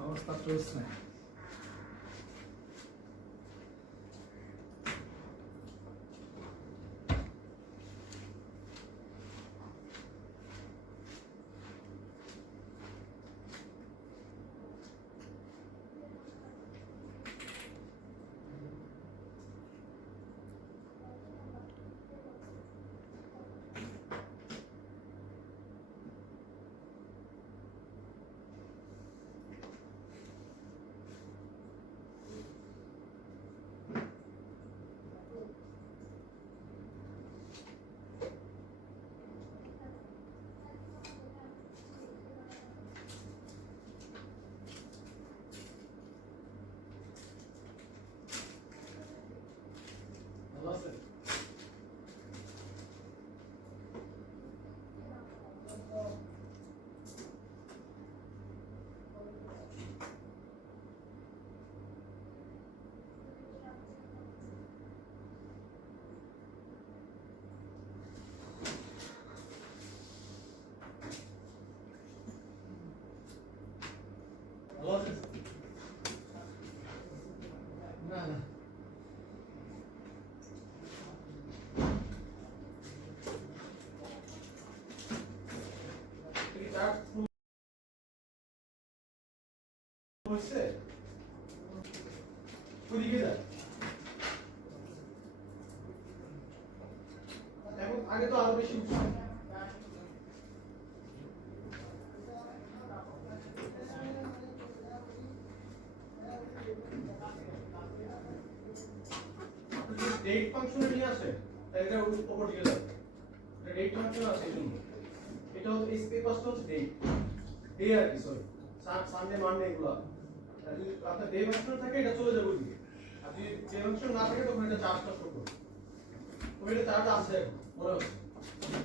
अवस्था चोस नाही. আগে তো আরো বেশি উঠছে. ডেট ফাংশন নিয়ে আসে তাই এটা উপর দিকে যাবে. এটা ডেট ফাংশন আছে এজন্য. এটা হচ্ছে এই পেপারটা হচ্ছে ডেট ডে আর কি সরি সানডে মানডে এগুলো. যদি আপনার ডে ফাংশন থাকে এটা চলে যাবে ওইদিকে. আর যদি ডে ফাংশন না থাকে তখন এটা চার্জটা শো করবে. তো এটা চার্জটা আছে মনে হচ্ছে.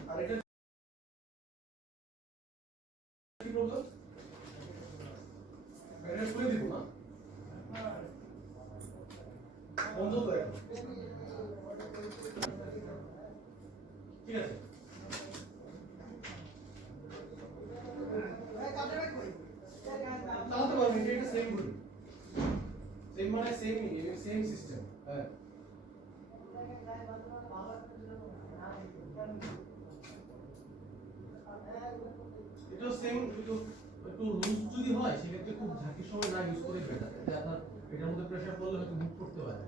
আর এটা কি বলছো? এটা খুলে দিব না বন্ধ করে ঠিক আছে. চালাতে পারবেন এটা সেম বলি সেম মানে সেম সিস্টেম. হ্যাঁ এটা সেম একটু লুজ যদি হয় সেক্ষেত্রে খুব ঝাঁকির সময় না ইউজ করে বেটার. আপনার এটার মধ্যে প্রেসার পড়লে হয়তো মুভ করতে পারে.